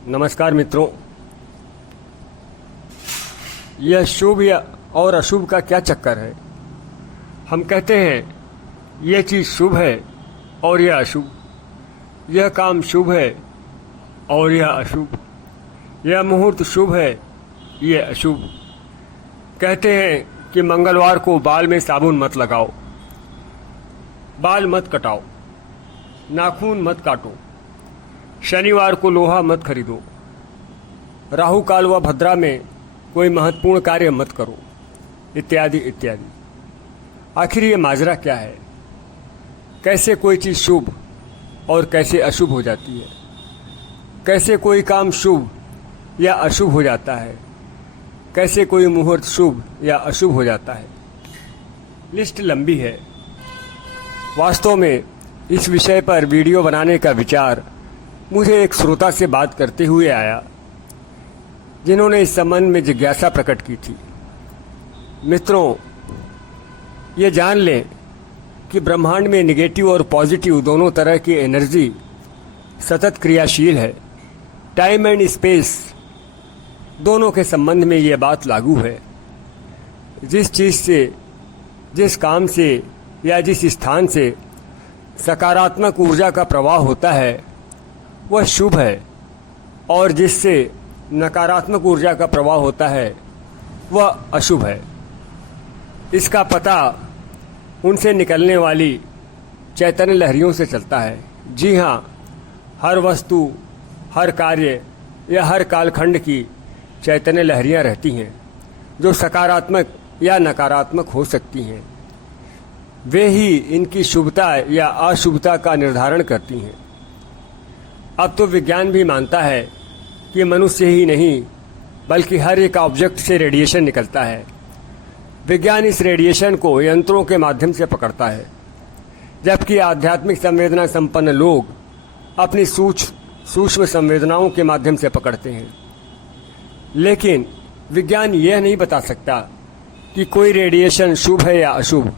नमस्कार मित्रों, यह शुभ या और अशुभ का क्या चक्कर है। हम कहते हैं यह चीज़ शुभ है और यह अशुभ, यह काम शुभ है और यह अशुभ, यह मुहूर्त शुभ है, यह अशुभ। कहते हैं कि मंगलवार को बाल में साबुन मत लगाओ, बाल मत कटाओ, नाखून मत काटो, शनिवार को लोहा मत खरीदो, राहु काल व भद्रा में कोई महत्वपूर्ण कार्य मत करो, इत्यादि इत्यादि। आखिर ये माजरा क्या है? कैसे कोई चीज़ शुभ और कैसे अशुभ हो जाती है? कैसे कोई काम शुभ या अशुभ हो जाता है? कैसे कोई मुहूर्त शुभ या अशुभ हो जाता है? लिस्ट लंबी है। वास्तव में इस विषय पर वीडियो बनाने का विचार मुझे एक श्रोता से बात करते हुए आया, जिन्होंने इस संबंध में जिज्ञासा प्रकट की थी। मित्रों, ये जान लें कि ब्रह्मांड में नेगेटिव और पॉजिटिव दोनों तरह की एनर्जी सतत क्रियाशील है। टाइम एंड स्पेस दोनों के संबंध में ये बात लागू है। जिस चीज़ से, जिस काम से या जिस स्थान से सकारात्मक ऊर्जा का प्रवाह होता है वह शुभ है, और जिससे नकारात्मक ऊर्जा का प्रवाह होता है वह अशुभ है। इसका पता उनसे निकलने वाली चैतन्य लहरियों से चलता है। जी हाँ, हर वस्तु, हर कार्य या हर कालखंड की चैतन्य लहरियाँ रहती हैं जो सकारात्मक या नकारात्मक हो सकती हैं। वे ही इनकी शुभता या अशुभता का निर्धारण करती हैं। अब तो विज्ञान भी मानता है कि मनुष्य ही नहीं बल्कि हर एक ऑब्जेक्ट से रेडिएशन निकलता है। विज्ञान इस रेडिएशन को यंत्रों के माध्यम से पकड़ता है, जबकि आध्यात्मिक संवेदना संपन्न लोग अपनी सूक्ष्म संवेदनाओं के माध्यम से पकड़ते हैं। लेकिन विज्ञान यह नहीं बता सकता कि कोई रेडिएशन शुभ है या अशुभ।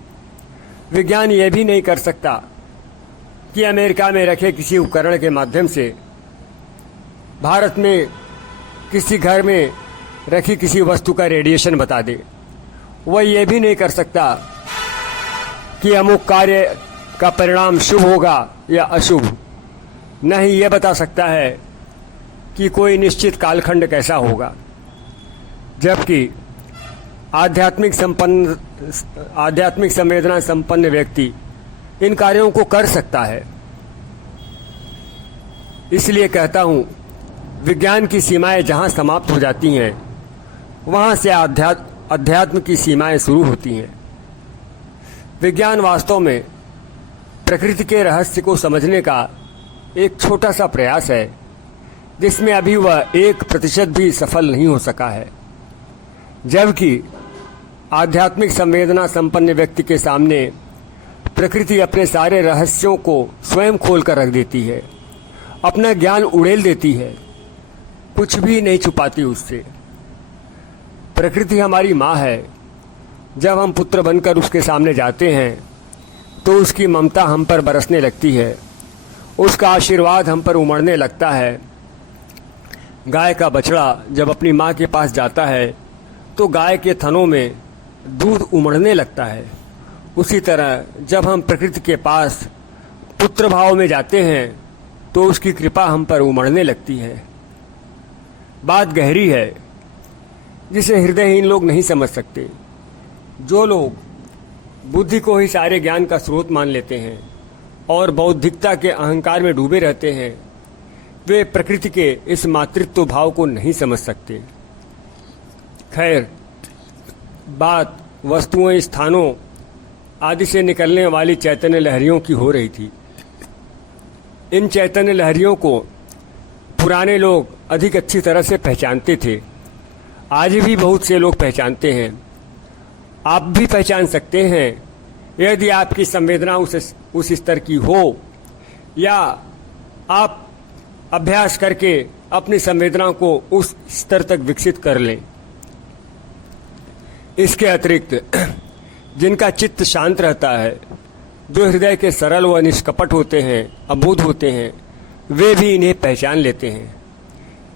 विज्ञान यह भी नहीं कर सकता कि अमेरिका में रखे किसी उपकरण के माध्यम से भारत में किसी घर में रखी किसी वस्तु का रेडिएशन बता दे। वह यह भी नहीं कर सकता कि अमुक कार्य का परिणाम शुभ होगा या अशुभ। न ही यह बता सकता है कि कोई निश्चित कालखंड कैसा होगा। जबकि आध्यात्मिक संवेदना संपन्न व्यक्ति इन कार्यों को कर सकता है। इसलिए कहता हूँ, विज्ञान की सीमाएं जहाँ समाप्त हो जाती हैं वहाँ से अध्यात्म की सीमाएं शुरू होती हैं। विज्ञान वास्तव में प्रकृति के रहस्य को समझने का एक छोटा सा प्रयास है, जिसमें अभी वह 1% भी सफल नहीं हो सका है। जबकि आध्यात्मिक संवेदना संपन्न व्यक्ति के सामने प्रकृति अपने सारे रहस्यों को स्वयं खोल कर रख देती है, अपना ज्ञान उड़ेल देती है, कुछ भी नहीं छुपाती उससे। प्रकृति हमारी माँ है। जब हम पुत्र बनकर उसके सामने जाते हैं तो उसकी ममता हम पर बरसने लगती है, उसका आशीर्वाद हम पर उमड़ने लगता है। गाय का बछड़ा जब अपनी माँ के पास जाता है तो गाय के थनों में दूध उमड़ने लगता है। उसी तरह जब हम प्रकृति के पास पुत्र भाव में जाते हैं तो उसकी कृपा हम पर उमड़ने लगती है। बात गहरी है, जिसे हृदयहीन लोग नहीं समझ सकते। जो लोग बुद्धि को ही सारे ज्ञान का स्रोत मान लेते हैं और बौद्धिकता के अहंकार में डूबे रहते हैं, वे प्रकृति के इस मातृत्व भाव को नहीं समझ सकते। खैर, बात वस्तुओं, स्थानों आदि से निकलने वाली चैतन्य लहरियों की हो रही थी। इन चैतन्य लहरियों को पुराने लोग अधिक अच्छी तरह से पहचानते थे। आज भी बहुत से लोग पहचानते हैं। आप भी पहचान सकते हैं यदि आपकी संवेदना उस स्तर की हो, या आप अभ्यास करके अपनी संवेदना को उस स्तर तक विकसित कर लें। इसके अतिरिक्त जिनका चित्त शांत रहता है, जो हृदय के सरल व निष्कपट होते हैं, अबोध होते हैं, वे भी इन्हें पहचान लेते हैं।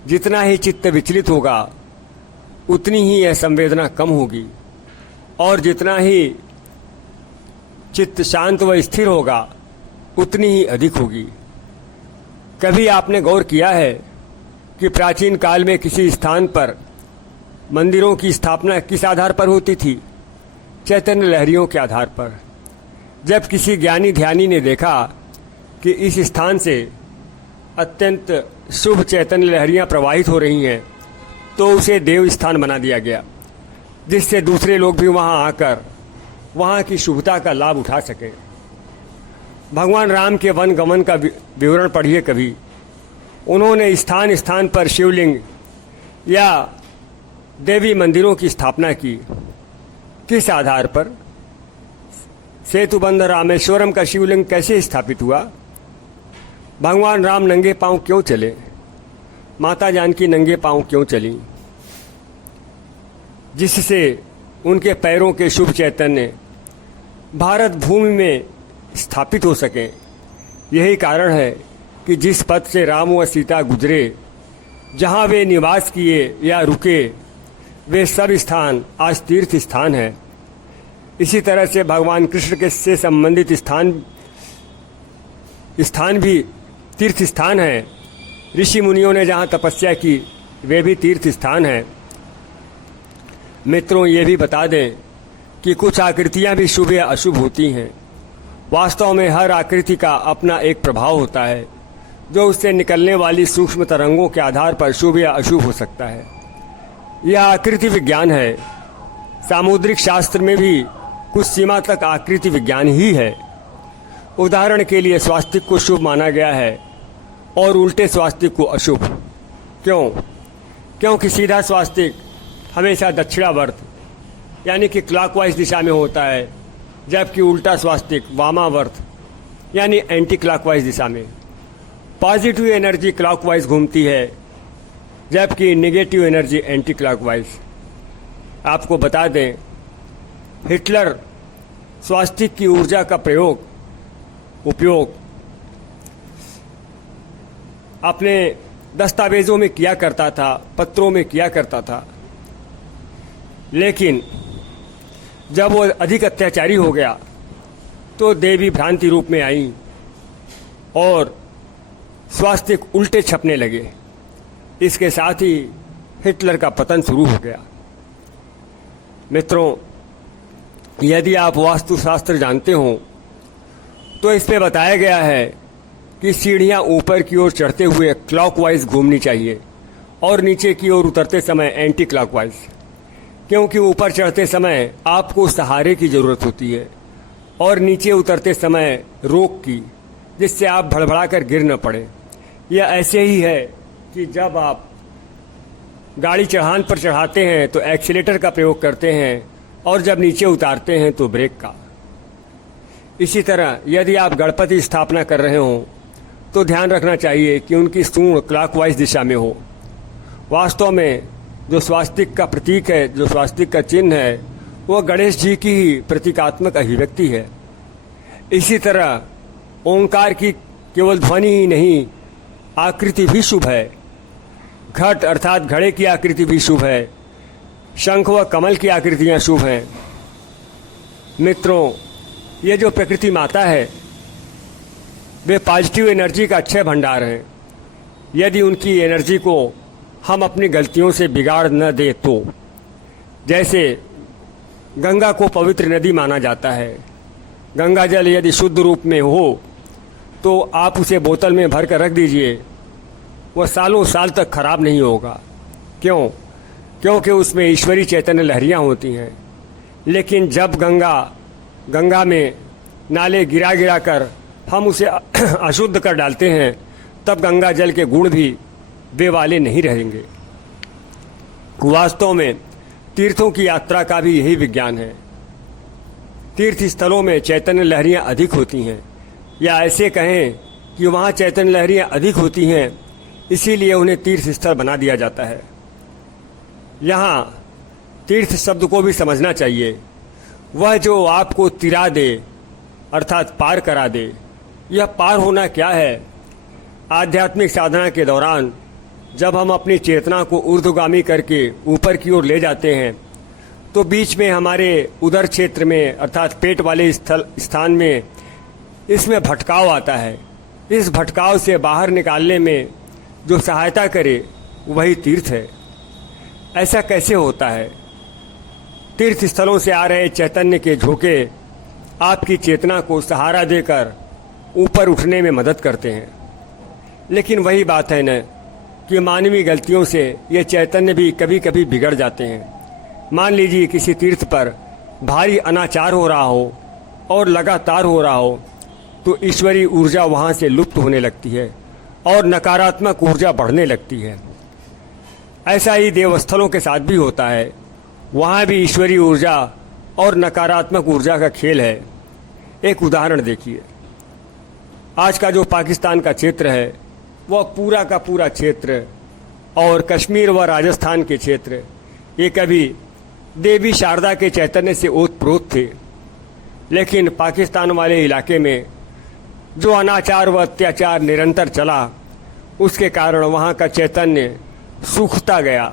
जितना ही चित्त विचलित होगा उतनी ही यह संवेदना कम होगी, और जितना ही चित्त शांत व स्थिर होगा उतनी ही अधिक होगी। कभी आपने गौर किया है कि प्राचीन काल में किसी स्थान पर मंदिरों की स्थापना किस आधार पर होती थी? चैतन्य लहरियों के आधार पर। जब किसी ज्ञानी ध्यानी ने देखा कि इस स्थान से अत्यंत शुभ चैतन्य लहरियां प्रवाहित हो रही हैं, तो उसे देव स्थान बना दिया गया, जिससे दूसरे लोग भी वहां आकर वहां की शुभता का लाभ उठा सकें। भगवान राम के वन गमन का विवरण पढ़िए कभी। उन्होंने स्थान स्थान पर शिवलिंग या देवी मंदिरों की स्थापना की। किस आधार पर? सेतुबंध रामेश्वरम का शिवलिंग कैसे स्थापित हुआ? भगवान राम नंगे पांव क्यों चले? माता जानकी नंगे पांव क्यों चली? जिससे उनके पैरों के शुभ चैतन्य भारत भूमि में स्थापित हो सके। यही कारण है कि जिस पथ से राम व सीता गुजरे, जहाँ वे निवास किए या रुके, वे सब स्थान आज तीर्थ स्थान है। इसी तरह से भगवान कृष्ण के से संबंधित स्थान भी तीर्थ स्थान है। ऋषि मुनियों ने जहाँ तपस्या की वे भी तीर्थ स्थान है। मित्रों, ये भी बता दें कि कुछ आकृतियाँ भी शुभ या अशुभ होती हैं। वास्तव में हर आकृति का अपना एक प्रभाव होता है, जो उससे निकलने वाली सूक्ष्म तरंगों के आधार पर शुभ या अशुभ हो सकता है। यह आकृति विज्ञान है। सामुद्रिक शास्त्र में भी कुछ सीमा तक आकृति विज्ञान ही है। उदाहरण के लिए स्वास्तिक को शुभ माना गया है और उल्टे स्वास्तिक को अशुभ। क्यों? क्योंकि सीधा स्वास्तिक हमेशा दक्षिणावर्त यानी कि क्लॉकवाइज दिशा में होता है, जबकि उल्टा स्वास्तिक वामावर्त यानी एंटी क्लॉकवाइज दिशा में। पॉजिटिव एनर्जी क्लॉकवाइज घूमती है, जबकि नेगेटिव एनर्जी एंटी क्लॉकवाइज। आपको बता दें, हिटलर स्वास्तिक की ऊर्जा का उपयोग अपने दस्तावेजों में किया करता था, पत्रों में किया करता था। लेकिन जब वो अधिक अत्याचारी हो गया तो देवी भ्रांति रूप में आई और स्वास्तिक उल्टे छपने लगे। इसके साथ ही हिटलर का पतन शुरू हो गया। मित्रों, यदि आप वास्तुशास्त्र जानते हो तो इस पे बताया गया है कि सीढ़ियां ऊपर की ओर चढ़ते हुए क्लॉकवाइज घूमनी चाहिए और नीचे की ओर उतरते समय एंटी क्लॉकवाइज, क्योंकि ऊपर चढ़ते समय आपको सहारे की ज़रूरत होती है और नीचे उतरते समय रोक की, जिससे आप भड़बड़ा कर गिर न पड़े। यह ऐसे ही है कि जब आप गाड़ी चढ़ान पर चढ़ाते हैं तो एक्सीलेटर का प्रयोग करते हैं और जब नीचे उतारते हैं तो ब्रेक का। इसी तरह यदि आप गणपति स्थापना कर रहे हों तो ध्यान रखना चाहिए कि उनकी सूंड क्लॉकवाइज दिशा में हो। वास्तव में जो स्वास्तिक का प्रतीक है, जो स्वास्तिक का चिन्ह है, वह गणेश जी की ही प्रतीकात्मक अभिव्यक्ति है। इसी तरह ओंकार की केवल ध्वनि ही नहीं, आकृति भी शुभ है। घट अर्थात घड़े की आकृति भी शुभ है। शंख व कमल की आकृतियाँ शुभ हैं। मित्रों, ये जो प्रकृति माता है वे पॉजिटिव एनर्जी का अक्षय भंडार हैं। यदि उनकी एनर्जी को हम अपनी गलतियों से बिगाड़ न दे तो, जैसे गंगा को पवित्र नदी माना जाता है, गंगा जल यदि शुद्ध रूप में हो तो आप उसे बोतल में भर कर रख दीजिए, वह सालों साल तक खराब नहीं होगा। क्यों? क्योंकि उसमें ईश्वरी चैतन्य लहरियाँ होती हैं। लेकिन जब गंगा में नाले गिरा कर हम उसे अशुद्ध कर डालते हैं, तब गंगा जल के गुण भी वे वाले नहीं रहेंगे। वास्तव में तीर्थों की यात्रा का भी यही विज्ञान है। तीर्थ स्थलों में चैतन्य लहरियाँ अधिक होती हैं, या ऐसे कहें कि वहाँ चैतन्य लहरियाँ अधिक होती हैं, इसीलिए उन्हें तीर्थ स्थल बना दिया जाता है। यहाँ तीर्थ शब्द को भी समझना चाहिए। वह जो आपको तिरा दे अर्थात पार करा दे। यह पार होना क्या है? आध्यात्मिक साधना के दौरान जब हम अपनी चेतना को ऊर्ध्वगामी करके ऊपर की ओर ले जाते हैं तो बीच में हमारे उदर क्षेत्र में अर्थात पेट वाले स्थान में इसमें भटकाव आता है। इस भटकाव से बाहर निकालने में जो सहायता करे वही तीर्थ है। ऐसा कैसे होता है? तीर्थ स्थलों से आ रहे चैतन्य के झोंके आपकी चेतना को सहारा देकर ऊपर उठने में मदद करते हैं। लेकिन वही बात है न कि मानवीय गलतियों से ये चैतन्य भी कभी कभी बिगड़ जाते हैं। मान लीजिए किसी तीर्थ पर भारी अनाचार हो रहा हो और लगातार हो रहा हो तो ईश्वरीय ऊर्जा वहाँ से लुप्त होने लगती है और नकारात्मक ऊर्जा बढ़ने लगती है। ऐसा ही देवस्थलों के साथ भी होता है। वहाँ भी ईश्वरीय ऊर्जा और नकारात्मक ऊर्जा का खेल है। एक उदाहरण देखिए, आज का जो पाकिस्तान का क्षेत्र है वह पूरा का पूरा क्षेत्र और कश्मीर व राजस्थान के क्षेत्र ये कभी देवी शारदा के चैतन्य से ओतप्रोत थे। लेकिन पाकिस्तान वाले इलाके में जो अनाचार व अत्याचार निरंतर चला उसके कारण वहाँ का चैतन्य सूखता गया।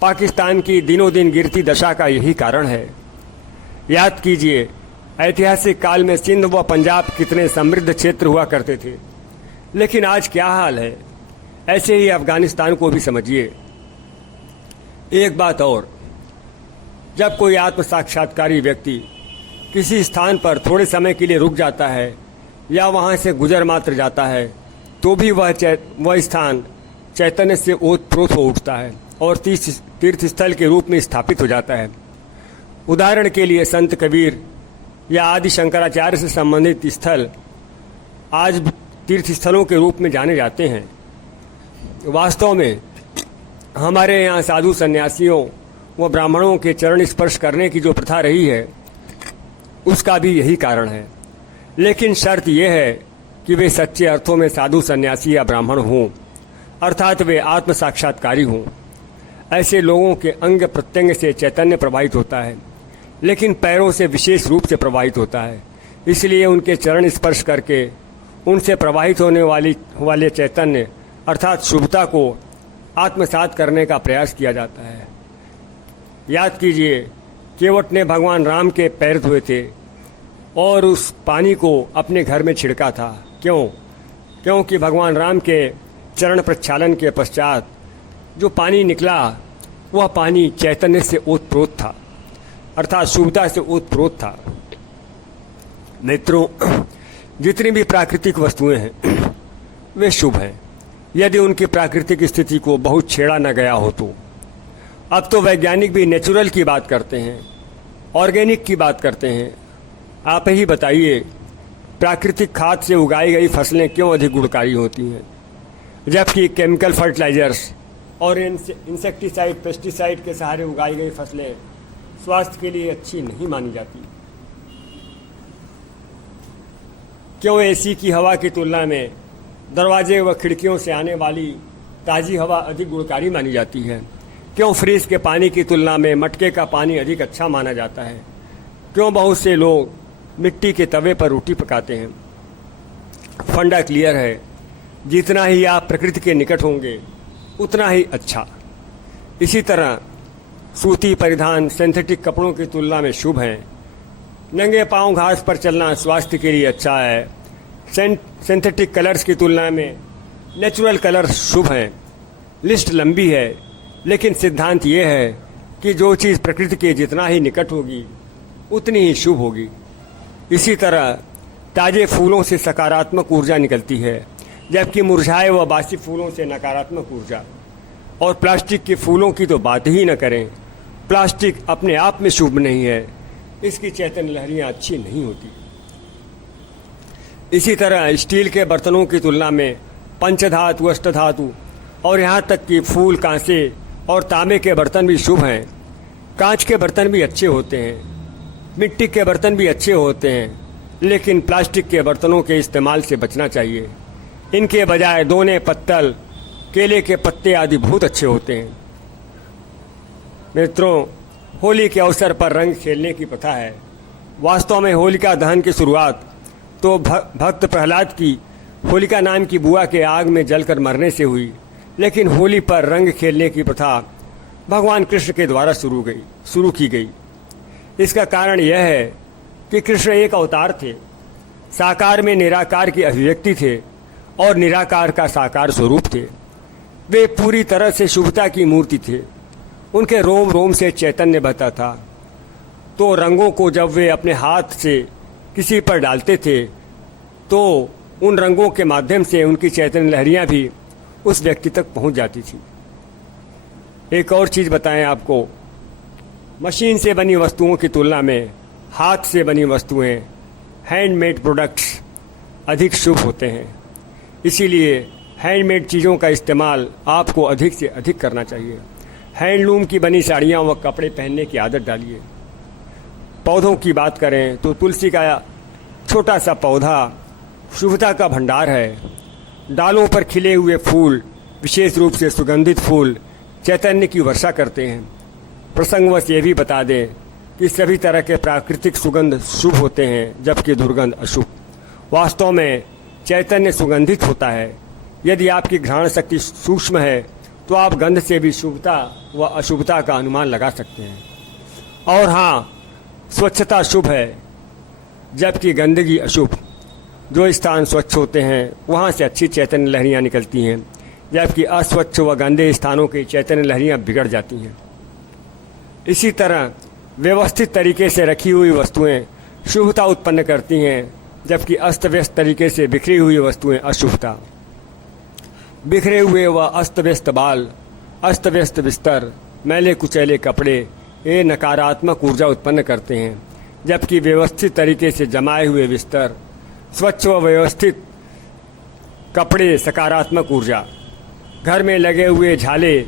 पाकिस्तान की दिनों दिन गिरती दशा का यही कारण है। याद कीजिए, ऐतिहासिक काल में सिंध व पंजाब कितने समृद्ध क्षेत्र हुआ करते थे, लेकिन आज क्या हाल है। ऐसे ही अफगानिस्तान को भी समझिए। एक बात और, जब कोई आत्म साक्षात्कारी व्यक्ति किसी स्थान पर थोड़े समय के लिए रुक जाता है या वहाँ से गुजर मात्र जाता है तो भी वह स्थान चैतन्य से ओतप्रोत हो उठता है और तीर्थ स्थल के रूप में स्थापित हो जाता है। उदाहरण के लिए संत कबीर या आदि शंकराचार्य से संबंधित स्थल आज तीर्थ स्थलों के रूप में जाने जाते हैं। वास्तव में हमारे यहाँ साधु सन्यासियों व ब्राह्मणों के चरण स्पर्श करने की जो प्रथा रही है उसका भी यही कारण है। लेकिन शर्त यह है कि वे सच्चे अर्थों में साधु सन्यासी या ब्राह्मण हों, अर्थात वे आत्म साक्षात्कारी हों। ऐसे लोगों के अंग प्रत्यंग से चैतन्य प्रवाहित होता है, लेकिन पैरों से विशेष रूप से प्रवाहित होता है। इसलिए उनके चरण स्पर्श करके उनसे प्रवाहित होने वाले चैतन्य अर्थात शुभता को आत्मसात करने का प्रयास किया जाता है। याद कीजिए, केवट ने भगवान राम के पैर धोए थे और उस पानी को अपने घर में छिड़का था। क्यों? क्योंकि भगवान राम के चरण प्रक्षालन के पश्चात जो पानी निकला वह पानी चैतन्य से ओतप्रोत था, अर्थात शुभता से ओतप्रोत था। मित्रों, जितनी भी प्राकृतिक वस्तुएं हैं वे शुभ हैं यदि उनकी प्राकृतिक स्थिति को बहुत छेड़ा न गया हो तो। अब तो वैज्ञानिक भी नेचुरल की बात करते हैं, ऑर्गेनिक की बात करते हैं। आप ही बताइए, प्राकृतिक खाद से उगाई गई फसलें क्यों अधिक गुणकारी होती हैं, जबकि केमिकल फर्टिलाइजर्स और इंसेक्टिसाइड पेस्टिसाइड के सहारे उगाई गई फसलें स्वास्थ्य के लिए अच्छी नहीं मानी जाती। क्यों एसी की हवा की तुलना में दरवाजे व खिड़कियों से आने वाली ताज़ी हवा अधिक गुणकारी मानी जाती है? क्यों फ्रिज के पानी की तुलना में मटके का पानी अधिक अच्छा माना जाता है? क्यों बहुत से लोग मिट्टी के तवे पर रोटी पकाते हैं? फंडा क्लियर है, जितना ही आप प्रकृति के निकट होंगे उतना ही अच्छा। इसी तरह सूती परिधान सिंथेटिक कपड़ों की तुलना में शुभ हैं। नंगे पांव घास पर चलना स्वास्थ्य के लिए अच्छा है। सिंथेटिक कलर्स की तुलना में नेचुरल कलर्स शुभ हैं। लिस्ट लंबी है, लेकिन सिद्धांत ये है कि जो चीज़ प्रकृति के जितना ही निकट होगी उतनी ही शुभ होगी। इसी तरह ताज़े फूलों से सकारात्मक ऊर्जा निकलती है, जबकि मुरझाए व बासी फूलों से नकारात्मक ऊर्जा। और प्लास्टिक के फूलों की तो बात ही न करें। प्लास्टिक अपने आप में शुभ नहीं है, इसकी चैतन्य लहरियाँ अच्छी नहीं होती। इसी तरह स्टील के बर्तनों की तुलना में पंचधातु, अष्टधातु और यहाँ तक कि फूल, कांसे और तांबे के बर्तन भी शुभ हैं। कांच के बर्तन भी अच्छे होते हैं, मिट्टी के बर्तन भी अच्छे होते हैं, लेकिन प्लास्टिक के बर्तनों के इस्तेमाल से बचना चाहिए। इनके बजाय दोने, पत्तल, केले के पत्ते आदि बहुत अच्छे होते हैं। मित्रों, होली के अवसर पर रंग खेलने की प्रथा है। वास्तव में होलिका दहन की शुरुआत तो भक्त प्रहलाद की होलिका नाम की बुआ के आग में जलकर मरने से हुई, लेकिन होली पर रंग खेलने की प्रथा भगवान कृष्ण के द्वारा शुरू की गई। इसका कारण यह है कि कृष्ण एक अवतार थे, साकार में निराकार की अभिव्यक्ति थे और निराकार का साकार स्वरूप थे। वे पूरी तरह से शुभता की मूर्ति थे। उनके रोम रोम से चैतन्य बहता था। तो रंगों को जब वे अपने हाथ से किसी पर डालते थे तो उन रंगों के माध्यम से उनकी चैतन्य लहरियां भी उस व्यक्ति तक पहुंच जाती थी। एक और चीज़ बताएं आपको, मशीन से बनी वस्तुओं की तुलना में हाथ से बनी वस्तुएं, हैंडमेड प्रोडक्ट्स अधिक शुभ होते हैं। इसीलिए हैंडमेड चीज़ों का इस्तेमाल आपको अधिक से अधिक करना चाहिए। हैंडलूम की बनी साड़ियाँ व कपड़े पहनने की आदत डालिए। पौधों की बात करें तो तुलसी का छोटा सा पौधा शुभता का भंडार है। डालों पर खिले हुए फूल, विशेष रूप से सुगंधित फूल, चैतन्य की वर्षा करते हैं। प्रसंगवश ये भी बता दें कि सभी तरह के प्राकृतिक सुगंध शुभ होते हैं, जबकि दुर्गंध अशुभ। वास्तव में चैतन्य सुगंधित होता है। यदि आपकी घ्राण शक्ति सूक्ष्म है तो आप गंध से भी शुभता व अशुभता का अनुमान लगा सकते हैं। और हाँ, स्वच्छता शुभ है जबकि गंदगी अशुभ। जो स्थान स्वच्छ होते हैं वहाँ से अच्छी चैतन्य लहरियाँ निकलती हैं, जबकि अस्वच्छ व गंदे स्थानों की चैतन्य लहरियाँ बिगड़ जाती हैं। इसी तरह व्यवस्थित तरीके से रखी हुई वस्तुएं शुभता उत्पन्न करती हैं, जबकि अस्त व्यस्त तरीके से बिखरी हुई वस्तुएं अशुभता। बिखरे हुए व अस्त व्यस्त बाल, अस्त व्यस्त बिस्तर, मैले कुचैले कपड़े ये नकारात्मक ऊर्जा उत्पन्न करते हैं, जबकि व्यवस्थित तरीके से जमाए हुए बिस्तर, स्वच्छ व व्यवस्थित कपड़े सकारात्मक ऊर्जा। घर में लगे हुए झाले,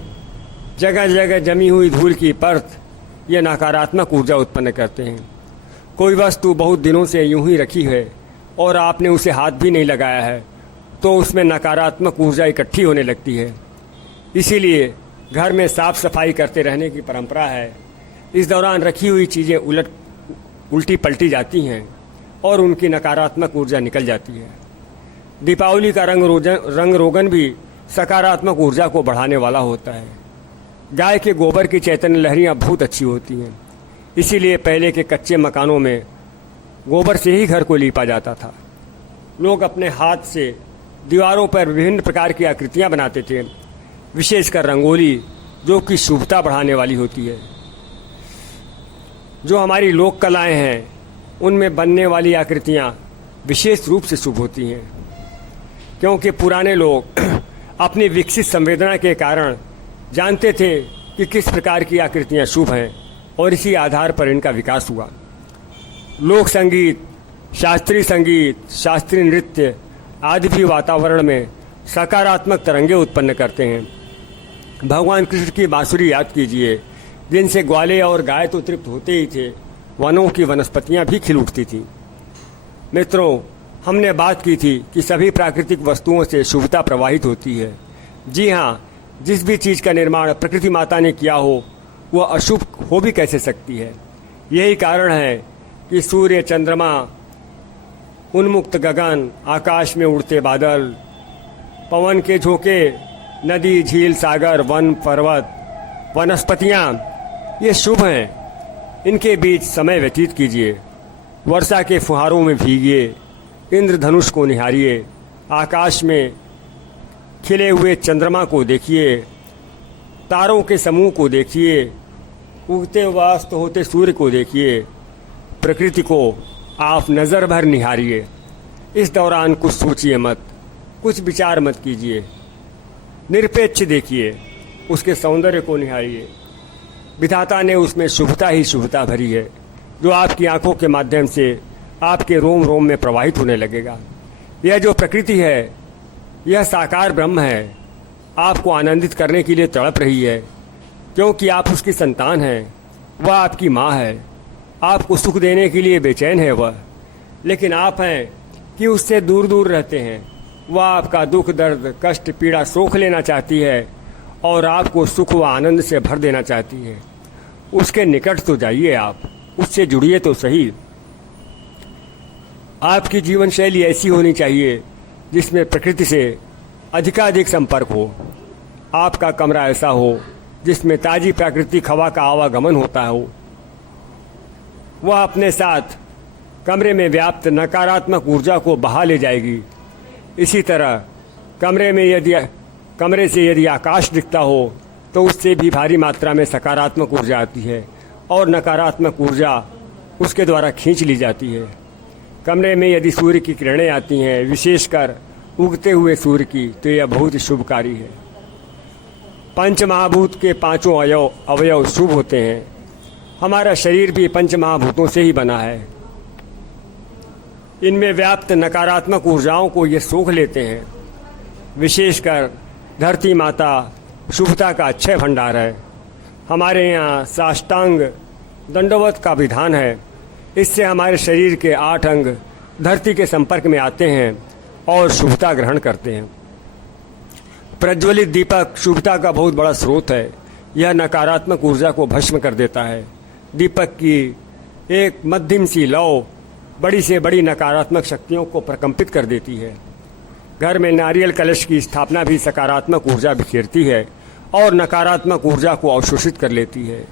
जगह जगह जमी हुई धूल की परत, ये नकारात्मक ऊर्जा उत्पन्न करते हैं। कोई वस्तु बहुत दिनों से यूं ही रखी है और आपने उसे हाथ भी नहीं लगाया है तो उसमें नकारात्मक ऊर्जा इकट्ठी होने लगती है। इसीलिए घर में साफ सफाई करते रहने की परंपरा है। इस दौरान रखी हुई चीज़ें उल्टी पलटी जाती हैं और उनकी नकारात्मक ऊर्जा निकल जाती है। दीपावली का रंग रोगन भी सकारात्मक ऊर्जा को बढ़ाने वाला होता है। गाय के गोबर की चैतन्य लहरियाँ बहुत अच्छी होती हैं। इसीलिए पहले के कच्चे मकानों में गोबर से ही घर को लीपा जाता था। लोग अपने हाथ से दीवारों पर विभिन्न प्रकार की आकृतियाँ बनाते थे, विशेषकर रंगोली, जो कि शुभता बढ़ाने वाली होती है। जो हमारी लोक कलाएँ हैं उनमें बनने वाली आकृतियाँ विशेष रूप से शुभ होती हैं, क्योंकि पुराने लोग अपनी विकसित संवेदना के कारण जानते थे कि किस प्रकार की आकृतियाँ शुभ हैं और इसी आधार पर इनका विकास हुआ। लोक संगीत, शास्त्रीय नृत्य आदि भी वातावरण में सकारात्मक तरंगे उत्पन्न करते हैं। भगवान कृष्ण की बांसुरी याद कीजिए, जिनसे ग्वाले और गाय तो तृप्त होते ही थे, वनों की वनस्पतियाँ भी खिल उठती थीं। मित्रों, हमने बात की थी कि सभी प्राकृतिक वस्तुओं से शुभता प्रवाहित होती है। जी हाँ, जिस भी चीज़ का निर्माण प्रकृति माता ने किया हो वह अशुभ हो भी कैसे सकती है। यही कारण है कि सूर्य, चंद्रमा, उन्मुक्त गगन, आकाश में उड़ते बादल, पवन के झोंके, नदी, झील, सागर, वन, पर्वत, वनस्पतियाँ, ये शुभ हैं। इनके बीच समय व्यतीत कीजिए। वर्षा के फुहारों में भीगिए, इंद्रधनुष को निहारिए, आकाश में खिले हुए चंद्रमा को देखिए, तारों के समूह को देखिए, उगते व अस्त होते सूर्य को देखिए। प्रकृति को आप नज़र भर निहारिए। इस दौरान कुछ सोचिए मत, कुछ विचार मत कीजिए, निरपेक्ष देखिए, उसके सौंदर्य को निहारिए। विधाता ने उसमें शुभता ही शुभता भरी है, जो आपकी आंखों के माध्यम से आपके रोम रोम में प्रवाहित होने लगेगा। यह जो प्रकृति है, यह साकार ब्रह्म है, आपको आनंदित करने के लिए तड़प रही है, क्योंकि आप उसकी संतान हैं। वह आपकी माँ है, आपको सुख देने के लिए बेचैन है वह, लेकिन आप हैं कि उससे दूर दूर रहते हैं। वह आपका दुख, दर्द, कष्ट, पीड़ा, शोक लेना चाहती है और आपको सुख व आनंद से भर देना चाहती है। उसके निकट तो जाइए, आप उससे जुड़िए तो सही। आपकी जीवन शैली ऐसी होनी चाहिए जिसमें प्रकृति से अधिकाधिक संपर्क हो। आपका कमरा ऐसा हो जिसमें ताज़ी प्राकृतिक हवा का आवागमन होता हो। वह अपने साथ कमरे में व्याप्त नकारात्मक ऊर्जा को बहा ले जाएगी। इसी तरह कमरे से यदि आकाश दिखता हो तो उससे भी भारी मात्रा में सकारात्मक ऊर्जा आती है और नकारात्मक ऊर्जा उसके द्वारा खींच ली जाती है। कमरे में यदि सूर्य की किरणें आती हैं, विशेषकर उगते हुए सूर्य की, तो यह बहुत ही शुभकारी है। पंच महाभूत के पांचों अवयव शुभ होते हैं। हमारा शरीर भी पंच महाभूतों से ही बना है। इनमें व्याप्त नकारात्मक ऊर्जाओं को ये सोख लेते हैं। विशेषकर धरती माता शुभता का अक्षय भंडार है। हमारे यहाँ साष्टांग दंडवत का विधान है। इससे हमारे शरीर के 8 अंग धरती के संपर्क में आते हैं और शुभता ग्रहण करते हैं। प्रज्वलित दीपक शुभता का बहुत बड़ा स्रोत है। यह नकारात्मक ऊर्जा को भस्म कर देता है। दीपक की एक मध्यम सी लौ बड़ी से बड़ी नकारात्मक शक्तियों को प्रकंपित कर देती है। घर में नारियल कलश की स्थापना भी सकारात्मक ऊर्जा बिखेरती है और नकारात्मक ऊर्जा को अवशोषित कर लेती है।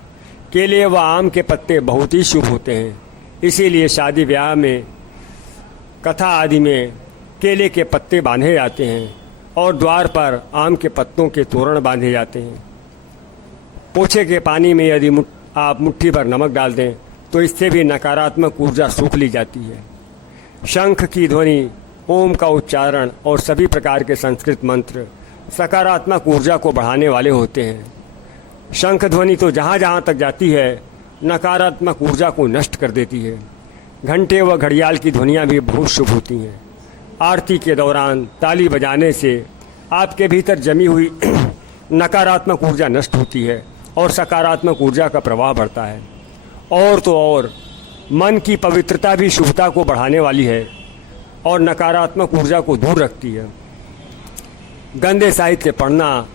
केले व आम के पत्ते बहुत ही शुभ होते हैं। इसीलिए शादी ब्याह में, कथा आदि में केले के पत्ते बांधे जाते हैं और द्वार पर आम के पत्तों के तोरण बांधे जाते हैं। पोछे के पानी में यदि आप मुट्ठी भर नमक डाल दें तो इससे भी नकारात्मक ऊर्जा सूख ली जाती है। शंख की ध्वनि, ओम का उच्चारण और सभी प्रकार के संस्कृत मंत्र सकारात्मक ऊर्जा को बढ़ाने वाले होते हैं। शंख ध्वनि तो जहाँ जहाँ तक जाती है नकारात्मक ऊर्जा को नष्ट कर देती है। घंटे व घड़ियाल की ध्वनियाँ भी बहुत शुभ होती हैं। आरती के दौरान ताली बजाने से आपके भीतर जमी हुई नकारात्मक ऊर्जा नष्ट होती है और सकारात्मक ऊर्जा का प्रवाह बढ़ता है। और तो और मन की पवित्रता भी शुभता को बढ़ाने वाली है और नकारात्मक ऊर्जा को दूर रखती है। गंदे साहित्य पढ़ना,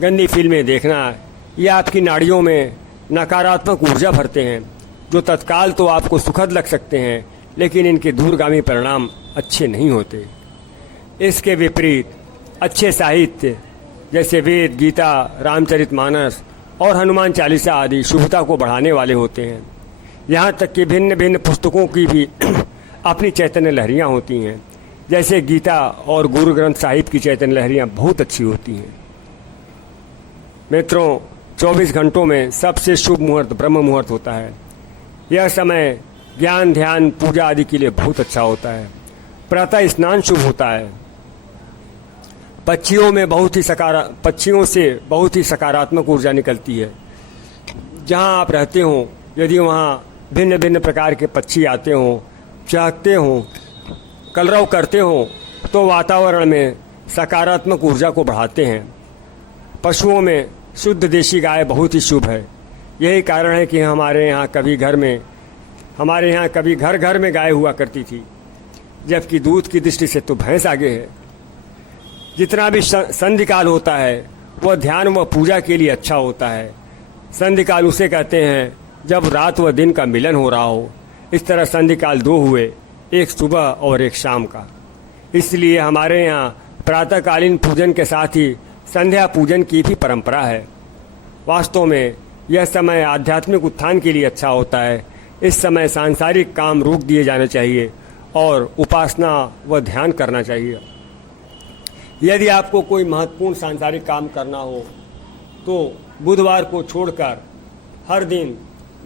गंदी फिल्में देखना, ये आपकी नाड़ियों में नकारात्मक ऊर्जा भरते हैं, जो तत्काल तो आपको सुखद लग सकते हैं, लेकिन इनके दूरगामी परिणाम अच्छे नहीं होते। इसके विपरीत अच्छे साहित्य जैसे वेद, गीता, रामचरितमानस और हनुमान चालीसा आदि शुभता को बढ़ाने वाले होते हैं। यहाँ तक कि भिन्न भिन्न पुस्तकों की भी अपनी चैतन्य लहरियाँ होती हैं। जैसे गीता और गुरु ग्रंथ साहिब की चैतन्य लहरियाँ बहुत अच्छी होती हैं। मित्रों, 24 घंटों में सबसे शुभ मुहूर्त ब्रह्म मुहूर्त होता है। यह समय ज्ञान, ध्यान, पूजा आदि के लिए बहुत अच्छा होता है। प्रातः स्नान शुभ होता है। पक्षियों से बहुत ही सकारात्मक ऊर्जा निकलती है। जहाँ आप रहते हो, यदि वहाँ भिन्न भिन्न प्रकार के पक्षी आते हों, चहकते हों, कलरव करते हों, तो वातावरण में सकारात्मक ऊर्जा को बढ़ाते हैं। पशुओं में शुद्ध देशी गाय बहुत ही शुभ है। यही कारण है कि हमारे यहाँ कभी घर घर में गाय हुआ करती थी, जबकि दूध की दृष्टि से तो भैंस आगे है। जितना भी संधिकाल होता है वह ध्यान व पूजा के लिए अच्छा होता है। संधिकाल उसे कहते हैं जब रात व दिन का मिलन हो रहा हो। इस तरह संधिकाल 2 हुए, एक सुबह और एक शाम का। इसलिए हमारे यहाँ प्रातःकालीन पूजन के साथ ही संध्या पूजन की भी परंपरा है। वास्तव में यह समय आध्यात्मिक उत्थान के लिए अच्छा होता है। इस समय सांसारिक काम रोक दिए जाने चाहिए और उपासना व ध्यान करना चाहिए। यदि आपको कोई महत्वपूर्ण सांसारिक काम करना हो तो बुधवार को छोड़कर हर दिन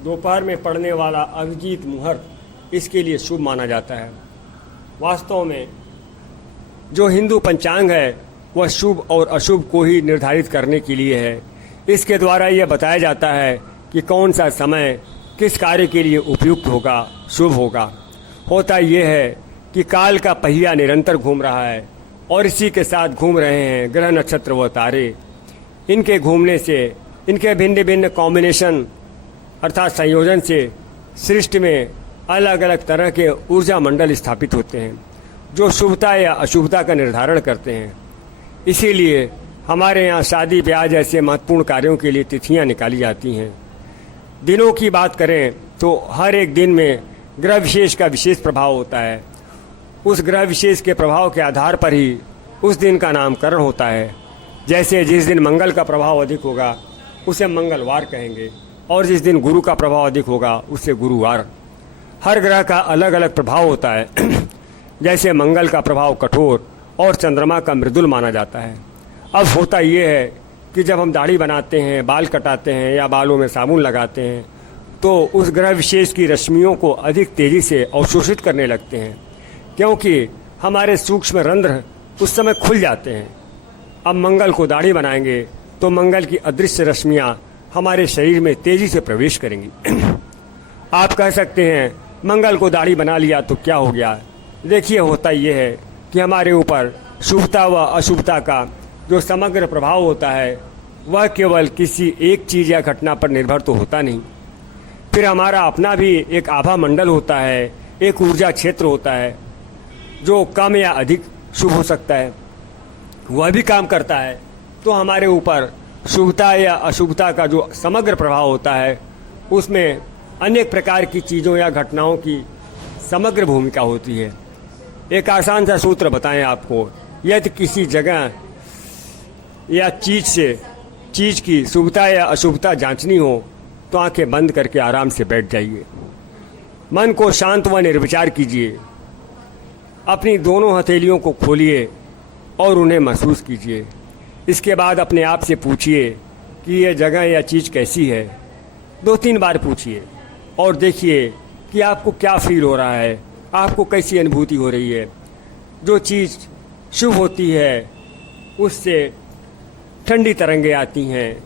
दोपहर में पड़ने वाला अभिजीत मुहूर्त इसके लिए शुभ माना जाता है। वास्तव में जो हिंदू पंचांग है वह शुभ और अशुभ को ही निर्धारित करने के लिए है। इसके द्वारा यह बताया जाता है कि कौन सा समय किस कार्य के लिए उपयुक्त होगा, शुभ होगा। होता यह है कि काल का पहिया निरंतर घूम रहा है और इसी के साथ घूम रहे हैं ग्रह, नक्षत्र व तारे। इनके घूमने से, इनके भिन्न भिन्न कॉम्बिनेशन अर्थात संयोजन से सृष्टि में अलग अलग तरह के ऊर्जा मंडल स्थापित होते हैं जो शुभता या अशुभता का निर्धारण करते हैं। इसीलिए हमारे यहाँ शादी ब्याह जैसे महत्वपूर्ण कार्यों के लिए तिथियाँ निकाली जाती हैं। दिनों की बात करें तो हर एक दिन में ग्रह विशेष का विशेष प्रभाव होता है। उस ग्रह विशेष के प्रभाव के आधार पर ही उस दिन का नामकरण होता है। जैसे जिस दिन मंगल का प्रभाव अधिक होगा उसे मंगलवार कहेंगे, और जिस दिन गुरु का प्रभाव अधिक होगा उसे गुरुवार। हर ग्रह का अलग अलग प्रभाव होता है। जैसे मंगल का प्रभाव कठोर और चंद्रमा का मृदुल माना जाता है। अब होता ये है कि जब हम दाढ़ी बनाते हैं, बाल कटाते हैं या बालों में साबुन लगाते हैं तो उस ग्रह विशेष की रश्मियों को अधिक तेज़ी से अवशोषित करने लगते हैं, क्योंकि हमारे सूक्ष्म रंध्र उस समय खुल जाते हैं। अब मंगल को दाढ़ी बनाएंगे तो मंगल की अदृश्य रश्मियाँ हमारे शरीर में तेज़ी से प्रवेश करेंगी। आप कह सकते हैं मंगल को दाढ़ी बना लिया तो क्या हो गया। देखिए, होता ये है कि हमारे ऊपर शुभता व अशुभता का जो समग्र प्रभाव होता है वह केवल किसी एक चीज़ या घटना पर निर्भर तो होता नहीं। फिर हमारा अपना भी एक आभा मंडल होता है, एक ऊर्जा क्षेत्र होता है जो कम या अधिक शुभ हो सकता है, वह भी काम करता है। तो हमारे ऊपर शुभता या अशुभता का जो समग्र प्रभाव होता है उसमें अनेक प्रकार की चीज़ों या घटनाओं की समग्र भूमिका होती है। एक आसान सा सूत्र बताएं आपको, यदि किसी जगह या चीज़ की शुभता या अशुभता जांचनी हो तो आंखें बंद करके आराम से बैठ जाइए, मन को शांत व निर्विचार कीजिए, अपनी दोनों हथेलियों को खोलिए और उन्हें महसूस कीजिए। इसके बाद अपने आप से पूछिए कि यह जगह या चीज़ कैसी है। 2-3 बार पूछिए और देखिए कि आपको क्या फील हो रहा है, आपको कैसी अनुभूति हो रही है। जो चीज़ शुभ होती है उससे ठंडी तरंगें आती हैं।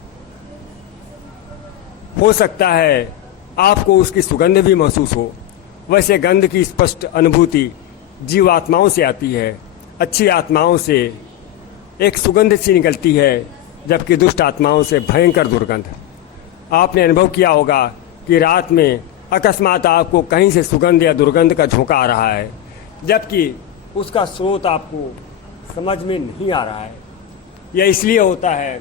हो सकता है आपको उसकी सुगंध भी महसूस हो। वैसे गंध की स्पष्ट अनुभूति जीवात्माओं से आती है। अच्छी आत्माओं से एक सुगंध सी निकलती है, जबकि दुष्ट आत्माओं से भयंकर दुर्गंध। आपने अनुभव किया होगा कि रात में अकस्मात आपको कहीं से सुगंध या दुर्गंध का झोंका आ रहा है, जबकि उसका स्रोत आपको समझ में नहीं आ रहा है। यह इसलिए होता है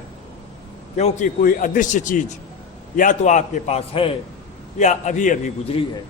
क्योंकि कोई अदृश्य चीज़ या तो आपके पास है या अभी अभी गुजरी है।